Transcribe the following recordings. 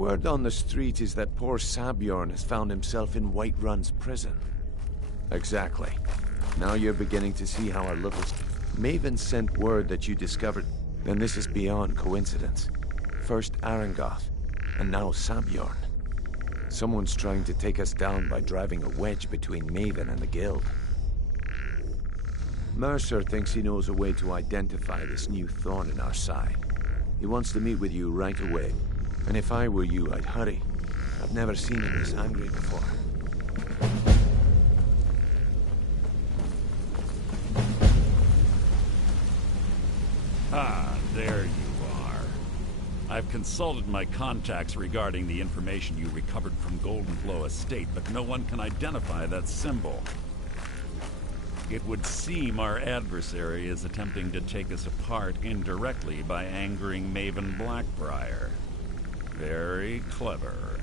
Word on the street is that poor Sabjorn has found himself in Whiterun's prison. Exactly. Now you're beginning to see how our little... Maven sent word that you discovered... Then this is beyond coincidence. First Arangoth, and now Sabjorn. Someone's trying to take us down by driving a wedge between Maven and the Guild. Mercer thinks he knows a way to identify this new thorn in our side. He wants to meet with you right away. And if I were you, I'd hurry. I've never seen him this angry before. Ah, there you are. I've consulted my contacts regarding the information you recovered from Golden Glow Estate, but no one can identify that symbol. It would seem our adversary is attempting to take us apart indirectly by angering Maven Blackbriar. Very clever.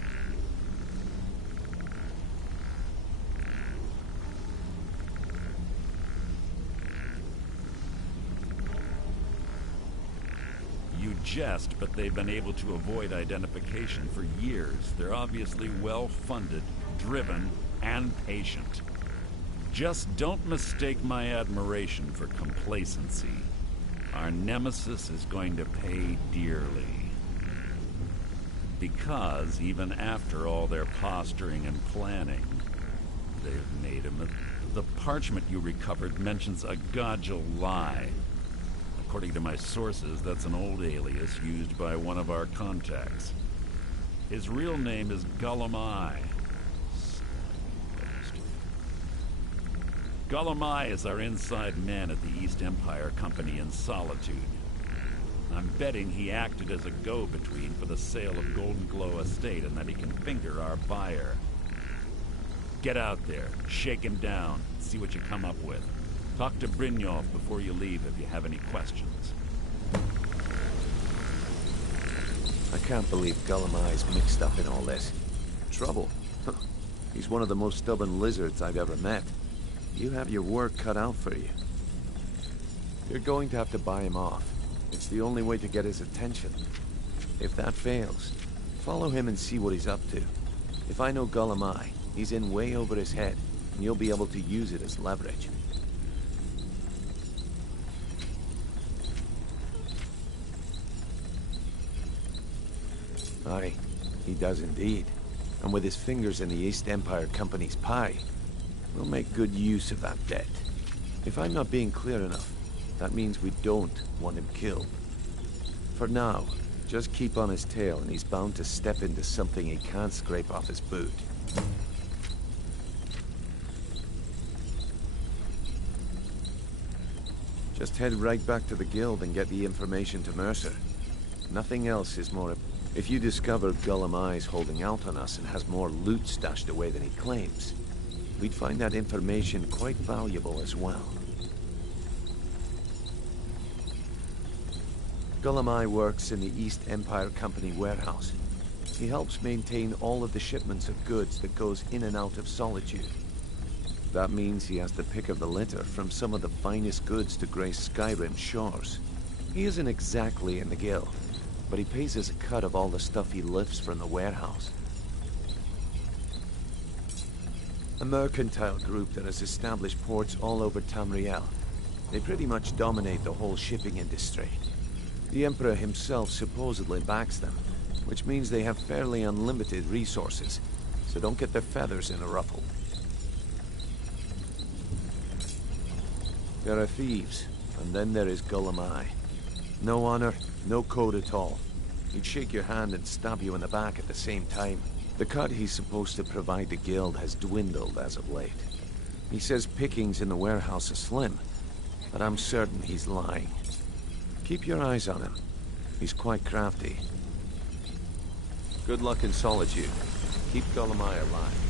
You jest, but they've been able to avoid identification for years. They're obviously well-funded, driven, and patient. Just don't mistake my admiration for complacency. Our nemesis is going to pay dearly. Because even after all their posturing and planning, they've made him the parchment you recovered mentions a Godjal lie. According to my sources, that's an old alias used by one of our contacts. His real name is Gullumai. Gullumai is our inside man at the East Empire Company in Solitude. I'm betting he acted as a go-between for the sale of Golden Glow Estate and that he can finger our buyer. Get out there, shake him down, see what you come up with. Talk to Brynjolf before you leave if you have any questions. I can't believe Gullumai's mixed up in all this. Trouble? He's one of the most stubborn lizards I've ever met. You have your work cut out for you. You're going to have to buy him off. It's the only way to get his attention. If that fails, follow him and see what he's up to. If I know Gullumai, he's in way over his head, and you'll be able to use it as leverage. Aye, he does indeed. And with his fingers in the East Empire Company's pie, we'll make good use of that debt. If I'm not being clear enough, that means we don't want him killed. For now, just keep on his tail and he's bound to step into something he can't scrape off his boot. Just head right back to the guild and get the information to Mercer. Nothing else is more... If you discover Gullumai's holding out on us and has more loot stashed away than he claims, we'd find that information quite valuable as well. Gullumai works in the East Empire Company warehouse. He helps maintain all of the shipments of goods that goes in and out of Solitude. That means he has the pick of the litter from some of the finest goods to grace Skyrim's shores. He isn't exactly in the guild, but he pays us a cut of all the stuff he lifts from the warehouse. A mercantile group that has established ports all over Tamriel. They pretty much dominate the whole shipping industry. The Emperor himself supposedly backs them, which means they have fairly unlimited resources, so don't get their feathers in a ruffle. There are thieves, and then there is Gullumai. No honor, no code at all. He'd shake your hand and stab you in the back at the same time. The cut he's supposed to provide the guild has dwindled as of late. He says pickings in the warehouse are slim, but I'm certain he's lying. Keep your eyes on him. He's quite crafty. Good luck in Solitude. Keep Gullumai alive.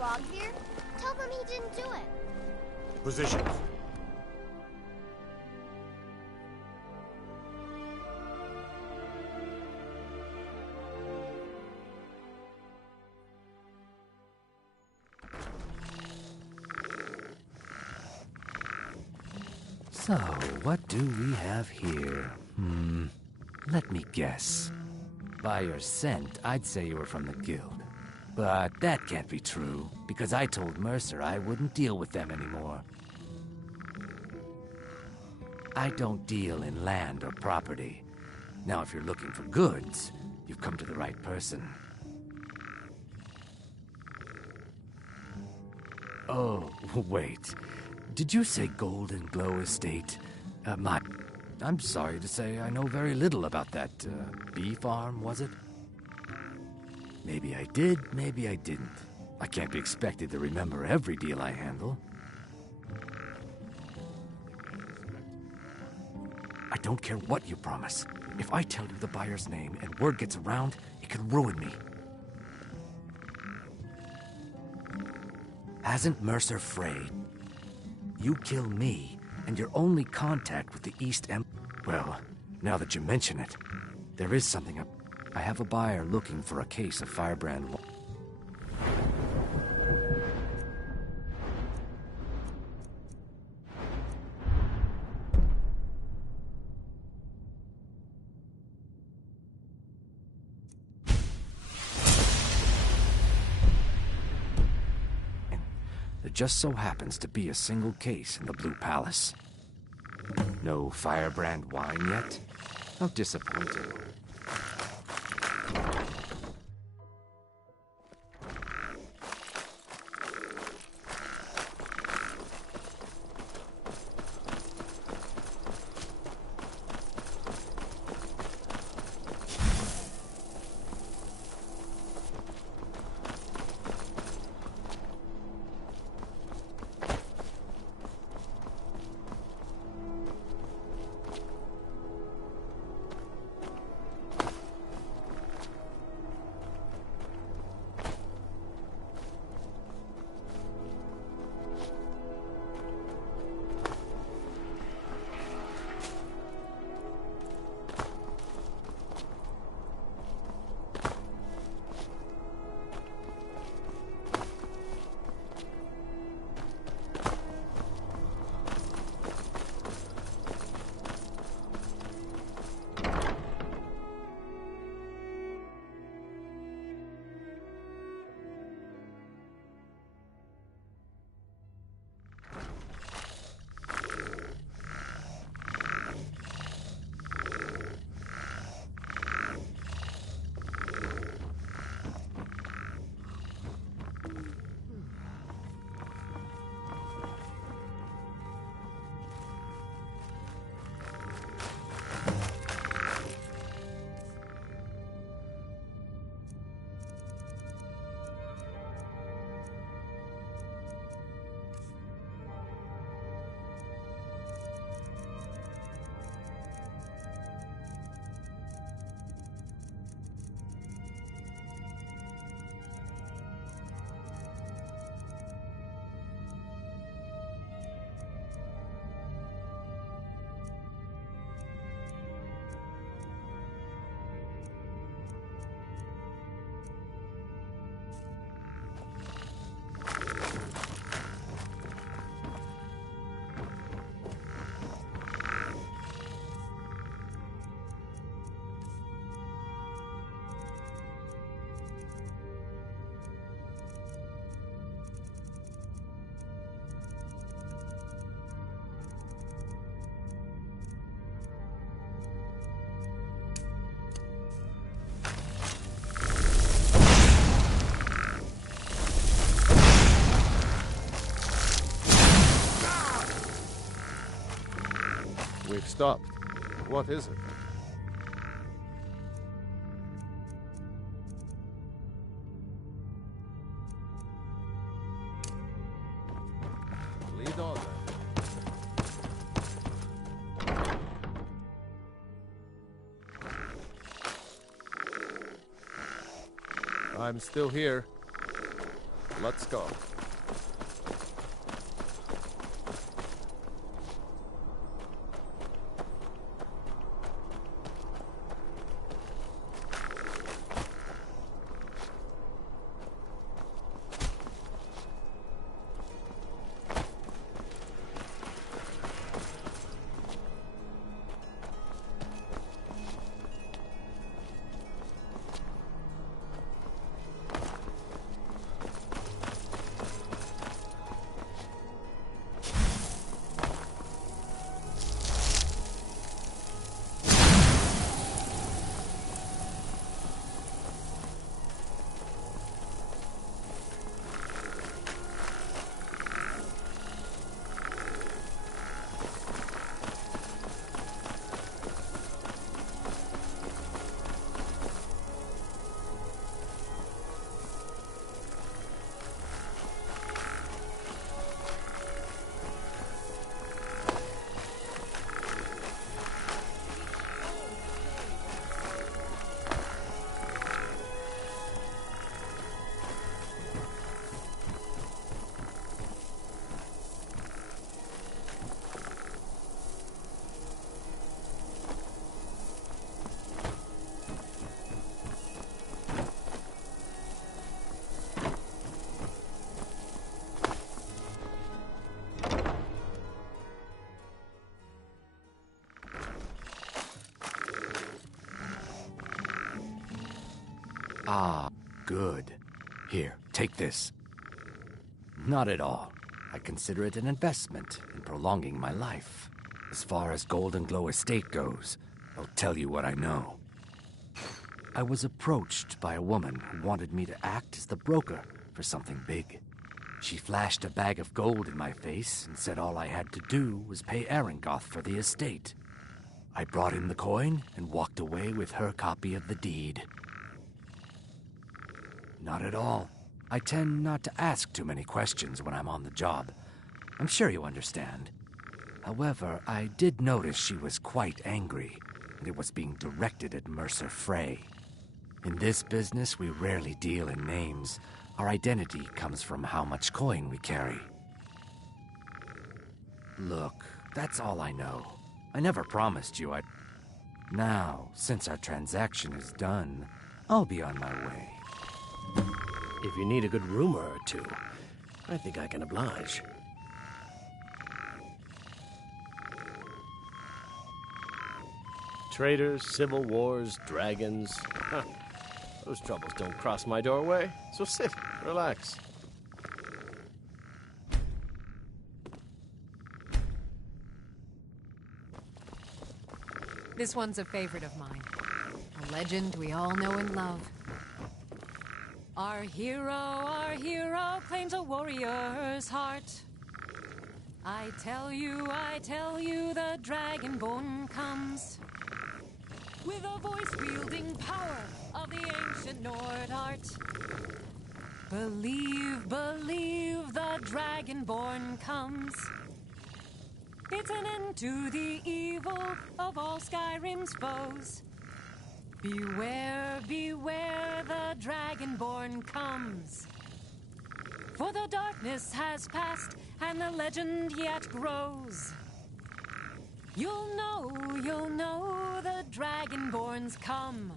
Rob here? Tell them he didn't do it. Positions. So, what do we have here? Let me guess. By your scent, I'd say you were from the Guild. But that can't be true, because I told Mercer I wouldn't deal with them anymore. I don't deal in land or property. Now, if you're looking for goods, you've come to the right person. Oh, wait. Did you say Golden Glow Estate? I'm sorry to say I know very little about that, bee farm, was it? Maybe I did, maybe I didn't. I can't be expected to remember every deal I handle. I don't care what you promise. If I tell you the buyer's name and word gets around, it could ruin me. Hasn't Mercer frayed? You kill me, and your only contact with the East Well, now that you mention it, there is something up. I have a buyer looking for a case of firebrand. There just so happens to be a single case in the Blue Palace. No firebrand wine yet? How disappointing. We've stopped. What is it? Lead on then. I'm still here. Let's go. Ah, good. Here, take this. Not at all. I consider it an investment in prolonging my life. As far as Golden Glow Estate goes, I'll tell you what I know. I was approached by a woman who wanted me to act as the broker for something big. She flashed a bag of gold in my face and said all I had to do was pay Arangoth for the estate. I brought him the coin and walked away with her copy of the deed. Not at all. I tend not to ask too many questions when I'm on the job. I'm sure you understand. However, I did notice she was quite angry, and it was being directed at Mercer Frey. In this business, we rarely deal in names. Our identity comes from how much coin we carry. Look, that's all I know. I never promised you I'd... Now, since our transaction is done, I'll be on my way. If you need a good rumor or two, I think I can oblige. Traitors, civil wars, dragons. Huh. Those troubles don't cross my doorway, so sit, relax. This one's a favorite of mine. A legend we all know and love. Our hero claims a warrior's heart. I tell you, the Dragonborn comes with a voice-wielding power of the ancient Nord art. Believe, the Dragonborn comes. It's an end to the evil of all Skyrim's foes. Beware, the Dragonborn comes. For the darkness has passed, and the legend yet grows. You'll know the Dragonborn's come.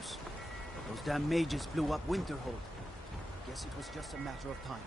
news. Those damn mages blew up Winterhold. Guess it was just a matter of time.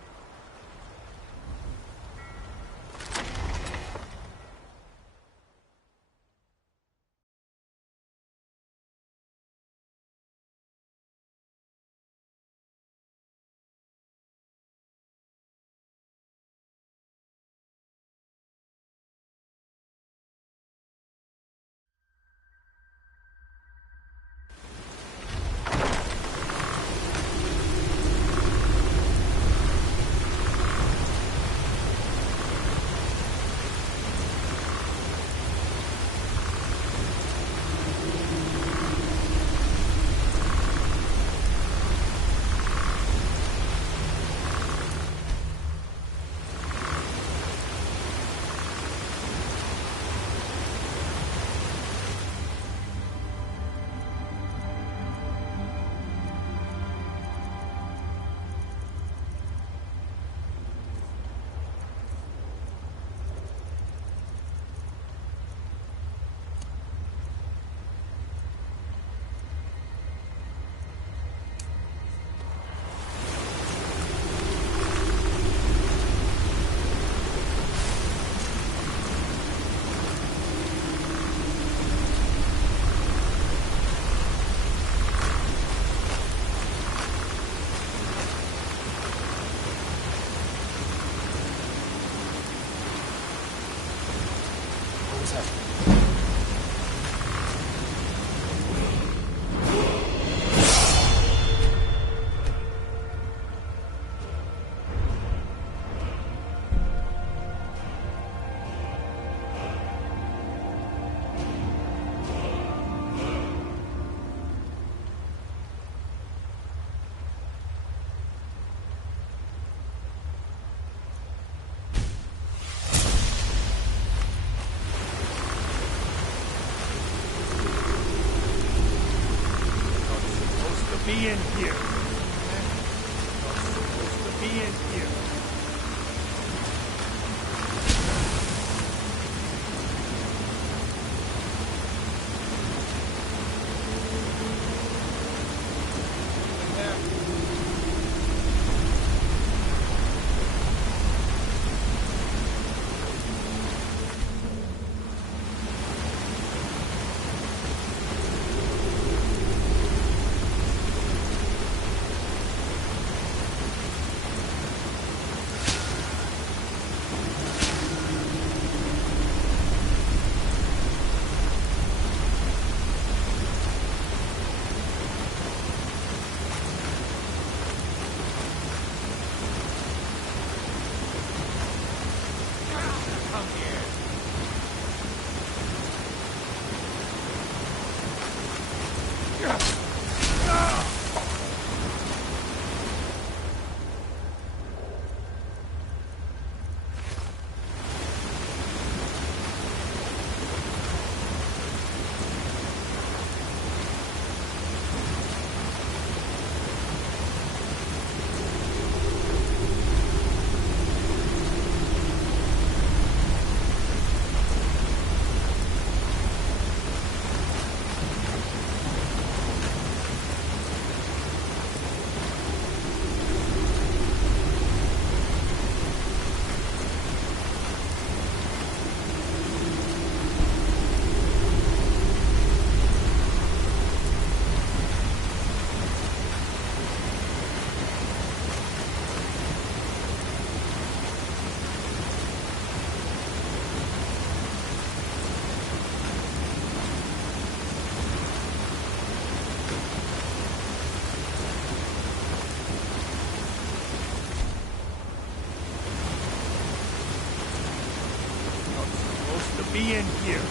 Be in here. Not supposed to be in here. Be in here.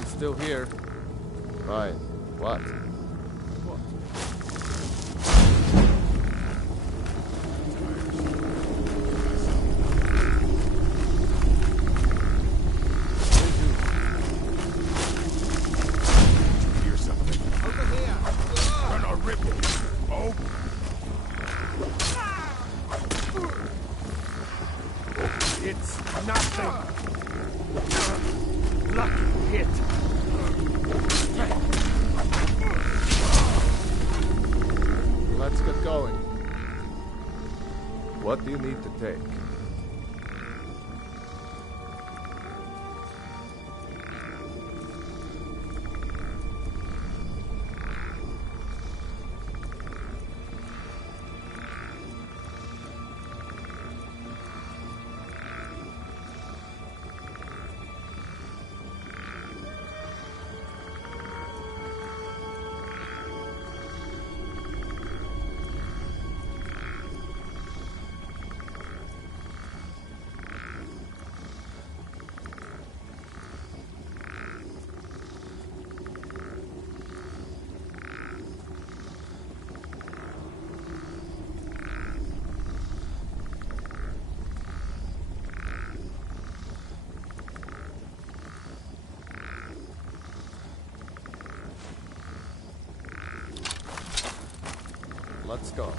I'm still here. Fine. What? Hear something? Over here! Gonna rip you! Oh! It's nothing. Lucky hit. Let's get going. What do you need to take? Let's go.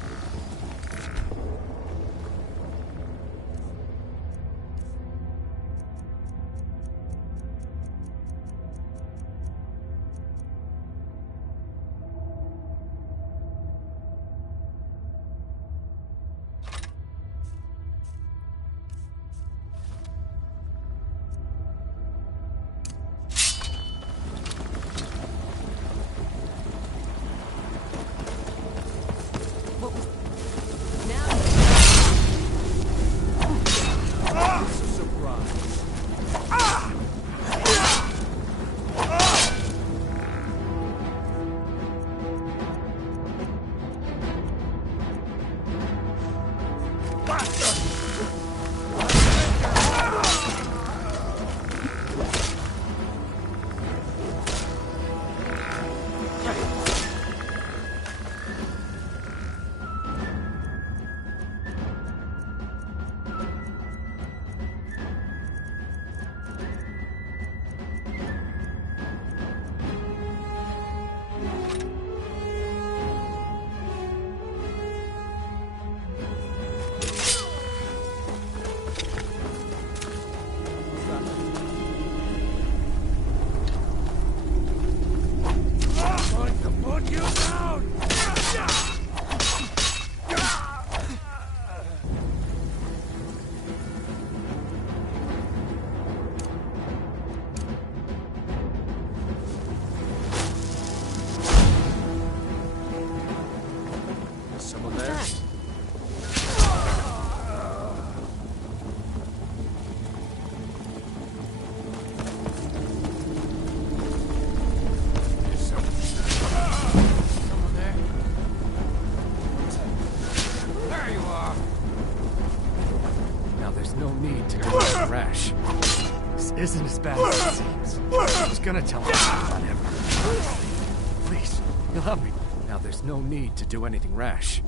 Isn't as bad as it seems. I was gonna tell him about everything. Please, you'll help me. Now there's no need to do anything rash.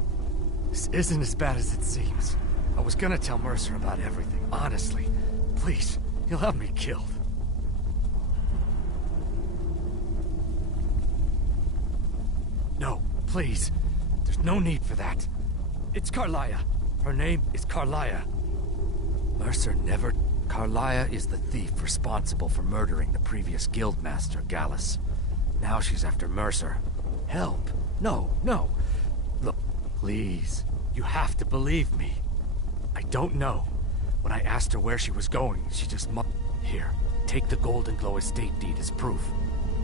This isn't as bad as it seems. I was gonna tell Mercer about everything, honestly. Please, you'll have me killed. No, please. There's no need for that. It's Carlia. Her name is Carlia. Mercer never... Carlia is the thief responsible for murdering the previous guildmaster, Gallus. Now she's after Mercer. Help. No, no. Look, please. You have to believe me. I don't know. When I asked her where she was going, she just Here, take the Golden Glow estate deed as proof.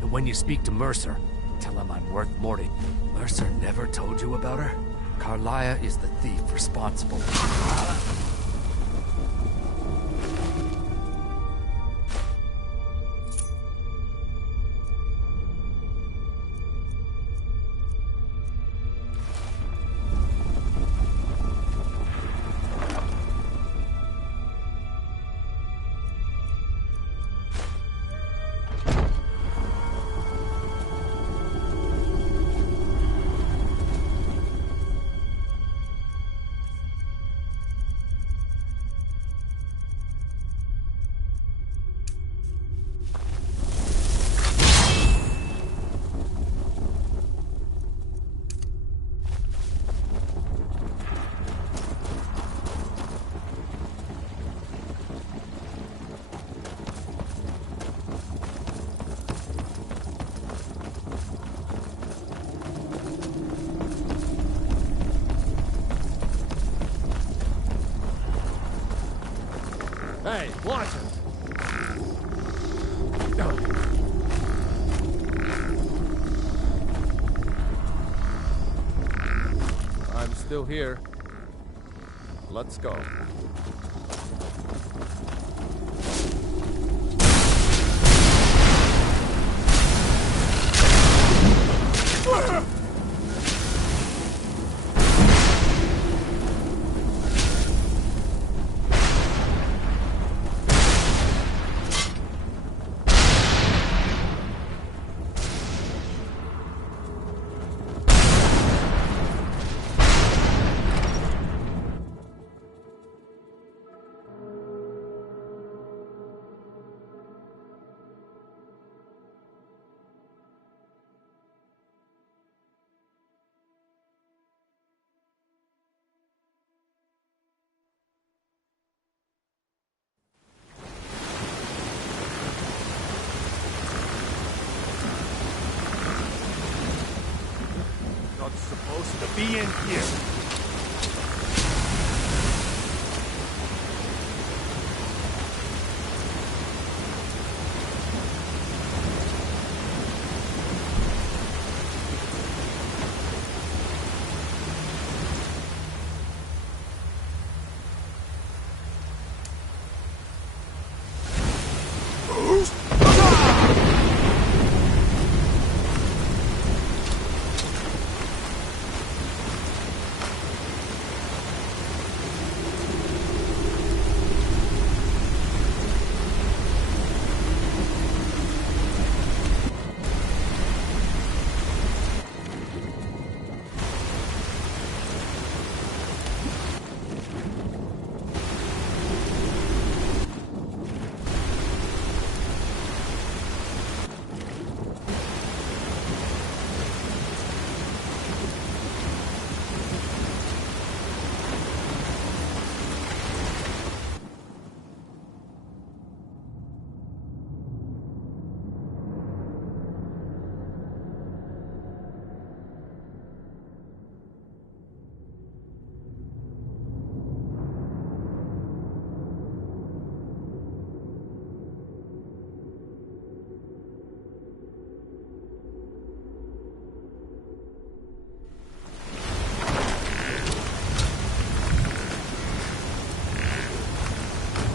And when you speak to Mercer, tell him I'm worth more to... Mercer never told you about her? Carlia is the thief responsible. Hey, watch it! I'm still here. Let's go. Not supposed to be in here.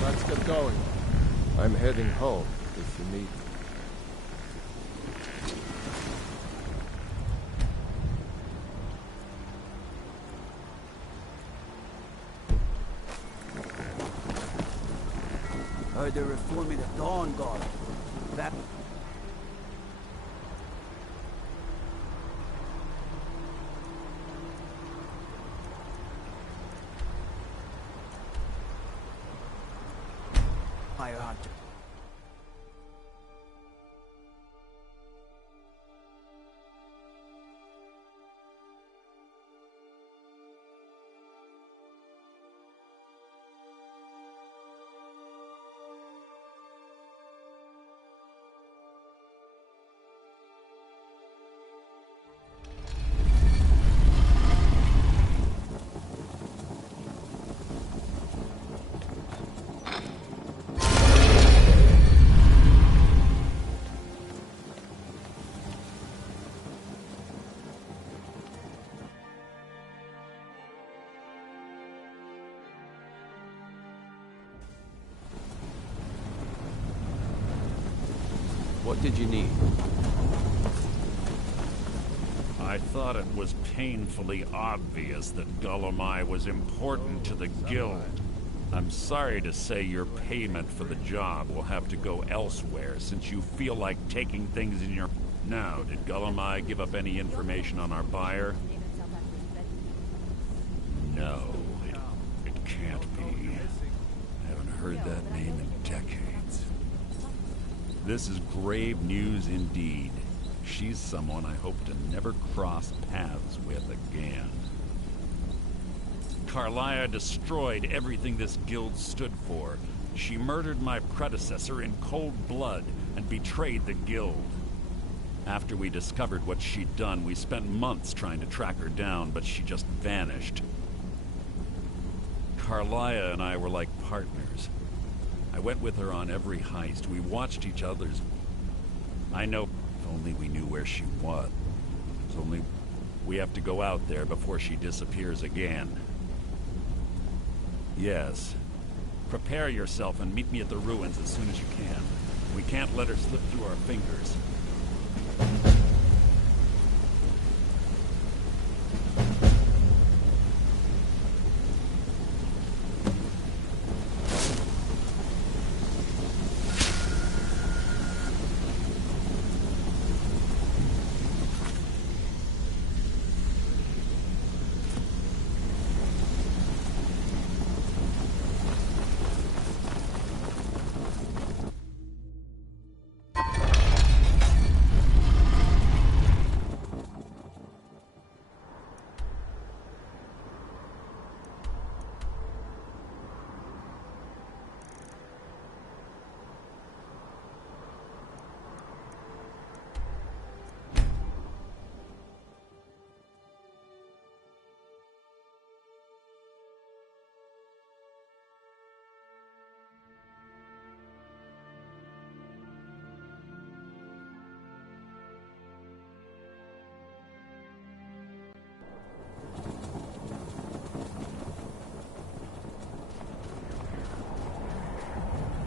Let's get going. I'm heading home if you need me. Heard they're reforming the Dawn Guard. That... Fire Hunter. What did you need? I thought it was painfully obvious that Gullumai was important to the guild. I'm sorry to say your payment for the job will have to go elsewhere since you feel like taking things in your... Now, did Gullumai give up any information on our buyer? No, it can't be. I haven't heard that name in decades. This is grave news indeed. She's someone I hope to never cross paths with again. Carlia destroyed everything this guild stood for. She murdered my predecessor in cold blood and betrayed the guild. After we discovered what she'd done, we spent months trying to track her down, but she just vanished. Carlia and I were like partners. I went with her on every heist. We watched each other's... I know, if only we knew where she was. If only we have to go out there before she disappears again. Yes. Prepare yourself and meet me at the ruins as soon as you can. We can't let her slip through our fingers.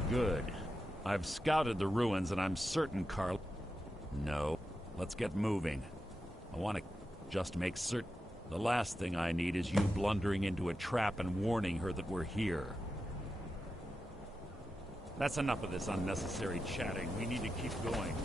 Good. I've scouted the ruins and I'm certain Carl... No. Let's get moving. I want to just make certain... The last thing I need is you blundering into a trap and warning her that we're here. That's enough of this unnecessary chatting. We need to keep going.